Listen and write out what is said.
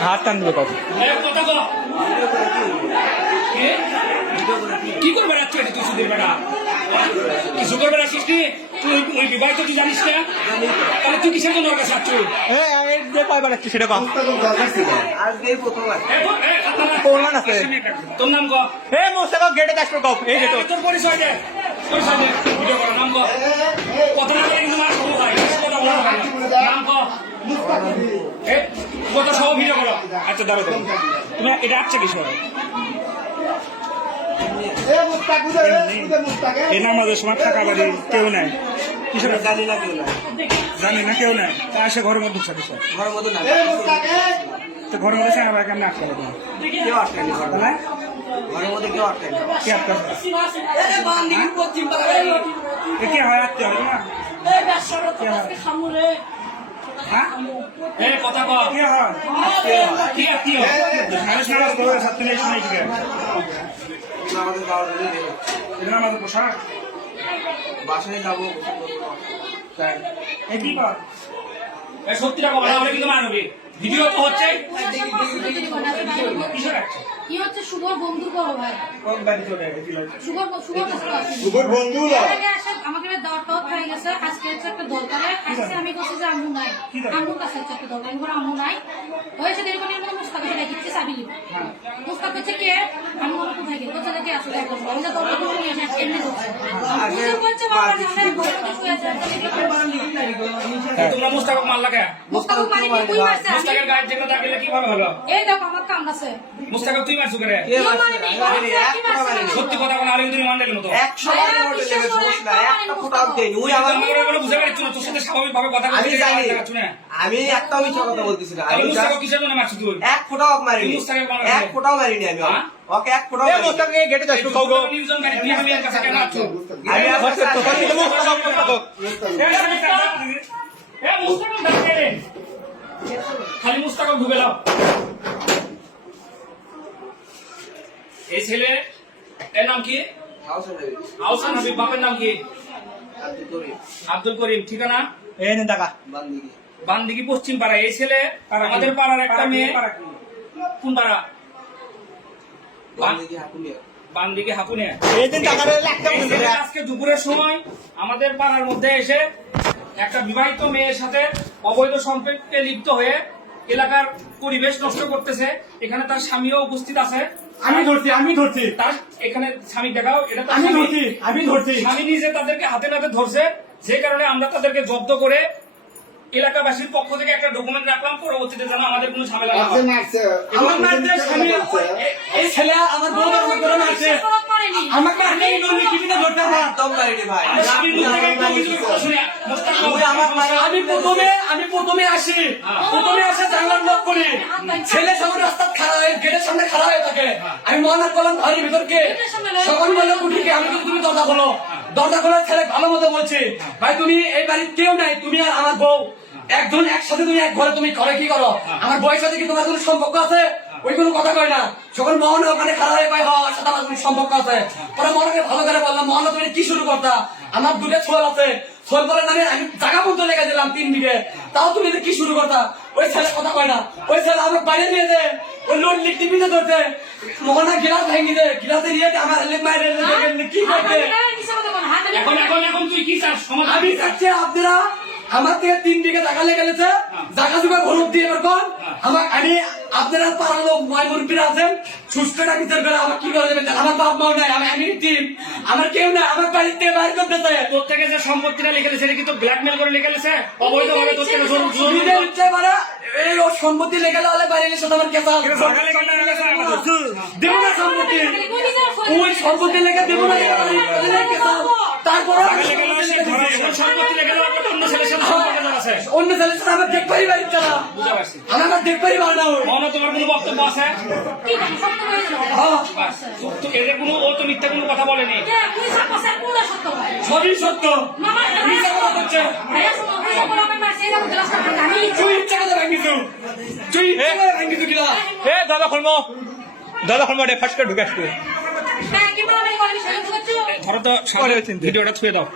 হাত টান দিবে কত? কি করবে রাত্রে এটা তুই সুদের বেটা? কিছু করবে না? সৃষ্টি তুই ওই বিবাহিত তুই জানিস না? তাহলে তুই কিসের জন্য আমি যে সেটা কম। প্রথম না। প্রমাণ আছে। তোর নাম ক? এ মোস্তাক গেটে আসবে কম এই গেটো তোর। পরিচয় দে। পরিচয় দে। ভিডিও কর নাম ক? কথা না বলে কিন্তু মার খবর কথা বলা না। নাম ক? এ কত সব ভিডিও করো আচ্ছা দাঁড়াও। তুমি এটা আসছে কি সব এই নামাজের সময় থাকা বাড়ি কেউ নাই। কিসের জানি না কেউ জানি না কেউ নাই। তা ঘরের মধ্যে ঢুকছে কিসের ঘরের মধ্যে না। তো ঘরের মধ্যে কেমন তোমার কেউ ঘরের মধ্যে। কি হয়? আটকে হবে না? হ্যাঁ? এ কথা কর কি হয়? কি? আত্মীয়? নালিশ নামাজ করে সাথে নেই শুনে কি আমাদের গাওয়ার জন্য এটা আমাদের পোশাক? বাসায় যাব। তাই। এ কি এ কথা বলে কিন্তু মানবি ভিডিও তো হচ্ছে কিসের একটা কি হচ্ছে? শুভর বন্ধু বড় ভাই শুভর শুভর শুভর বন্ধু আগে এসে আমাকে এবার দাওয়াত হয়ে গেছে। আজকে হচ্ছে একটা দরকারে। আজকে আমি বলছি যে আম্মু নাই। আম্মুর কাছে হচ্ছে একটা দরকার। আমি আম্মু নাই। হয়েছে দেরি করে মনে মুস্তাক এসে দেখিচ্ছে চাবি নিবে। মুস্তাক হচ্ছে কে? আমি মনে কোথায় গেল? কোথা থেকে আসলে আমি তো দরকার করে নিয়ে আসি এমনি বলছি। বলছে বাবা মধ্যে আছে তোমরা মুস্তাকক মারলা আমি- মুস্তাকের থাকলে হলো? এই দেখো আমার কাম আছে। তুই মারছো করে। সত্যি কথা আলিম তুমি মানলে কেন তো? একটা মিথ্যা কথা বলতেছি না? আমি আমি মুস্তাকক just কিসের জন্য মারছি তুই? এক ফোঁটাও মারিনি? এক ফোঁটাও মারিনি আমি। হ্যাঁ? ওকে এক ফোঁটাও এ মারিনি। মোস্তাক গেটে আমি এর কাছে আমি আর মোস্তাক এ খালি মুস্তাকক ঢুকে দাও এই ছেলে এর নাম কি? আউসান হাবিব। বাপের নাম কি? আব্দুল করিম। ঠিকানা? এই নেন টাকা। বান্দিগি। বান্দিকি পশ্চিম পাড়া এই ছেলে আমাদের পাড়ার একটা মেয়ে। কোন পাড়া? বান্দিগি হাকুমিয়া বান্দিকে ছেলে আজকে দুপুরের সময় আমাদের পাড়ার মধ্যে এসে একটা বিবাহিত মেয়ের সাথে অবৈধ সম্পর্কে লিপ্ত হয়ে এলাকার পরিবেশ নষ্ট করতেছে। এখানে তার স্বামীও উপস্থিত আছে। আমি ধরছি আমি ধরছি। তার এখানে স্বামী দেখাও এটা আমি ধরছি আমি ধরছি। স্বামী নিজে তাদেরকে হাতে নাতে ধরছে। যে কারণে আমরা তাদেরকে জব্দ করে এলাকাবাসীর পক্ষ থেকে একটা ডকুমেন্ট রাখলাম। পরবর্তীতে যেন আমাদের কোনো ঝামেলা না হয়। আমার মারতে স্বামী এই ছেলে আমার করে মারছে। আমাকে আগে নলি টিভিতে ধরতে না একদম মারিনি ভাই। আমি প্রথমে আমি প্রথমে আসি। প্রথমে আসে জানলাম লক করি। ছেলে সামনে রাস্তা খাড়া হয়ে গেটের সামনে খাড়া হয়ে থাকে। আমি মনে করলাম ঘরের ভিতরকে সকাল বেলা উঠিকে আমি কিন্তু তুমি দরজা খোলো। দরজা খোলার ছেলে ভালো মতো বলছে ভাই তুমি এই বাড়ির কেউ নাই তুমি আর আমার বউ। একজন একসাথে তুমি এক ঘরে তুমি ঘরে কি করো? আমার বউয়ের সাথে কি তোমার কোনো সম্পর্ক আছে? ওই কোনো কথা কয় না। যখন মোহন ওখানে খাড়া হয়ে কয় হওয়ার সাথে আমার সম্পর্ক আছে। পরে মোহনকে ভালো করে বললাম মোহন তুমি কি শুরু করতা? আমার দুটো ছোয়াল আছে। ছোয়াল বলে নামে আমি জায়গা মতো লেগে দিলাম তিন বিঘে। তাও তুমি কি শুরু করতা? ওই ছেলে কথা কয় না। ওই ছেলে আমার বাইরে নিয়ে দে ওই টিভিতে ধরতে মোহনা গিলাস ভেঙে দে গিলাসে আমার মায়ের কি করতে এখন এখন এখন তুই কি চাস? আমি চাচ্ছি আপনারা আমার থেকে তিন দিকে টাকা লেগে গেছে। জায়গা জুগা ঘরুপ দিয়ে বেরবেন আমার আমি আপনারা পাড়ার লোক ময় মুরব্বীরা আছেন। সুস্থটা বিচার করে আমার কি করে দেবেন আমার বাপ মাও নাই আমি আমি টিম আমার কেউ নাই আমার বাড়ির থেকে বাইর করতে চাই তোর থেকে যে সম্পত্তিটা লিখে দিয়েছে এটা কি তো ব্ল্যাকমেল করে লিখে দিয়েছে? অবৈধভাবে তোর থেকে নিজের ইচ্ছে মানে এই ও সম্পত্তি লেগে হলে বাইরে এসে আমার কেসা। দেবো না সম্পত্তি। ওই সম্পত্তি লেগে দেবো না কেসা তারপরে অন্য ছেলের সাথে বাড়ির আমার মনে তোমার কোনো বক্তব্য আছে? এদের কোনো ও তো মিথ্যা কোনো কথা বলেনি। সবই সত্য। দাদা খুলবো। দাদা খুলবো ফার্স্ট ঢুকে আসবে হ্যাঁ। ভিডিওটা ছুঁয়ে দাও।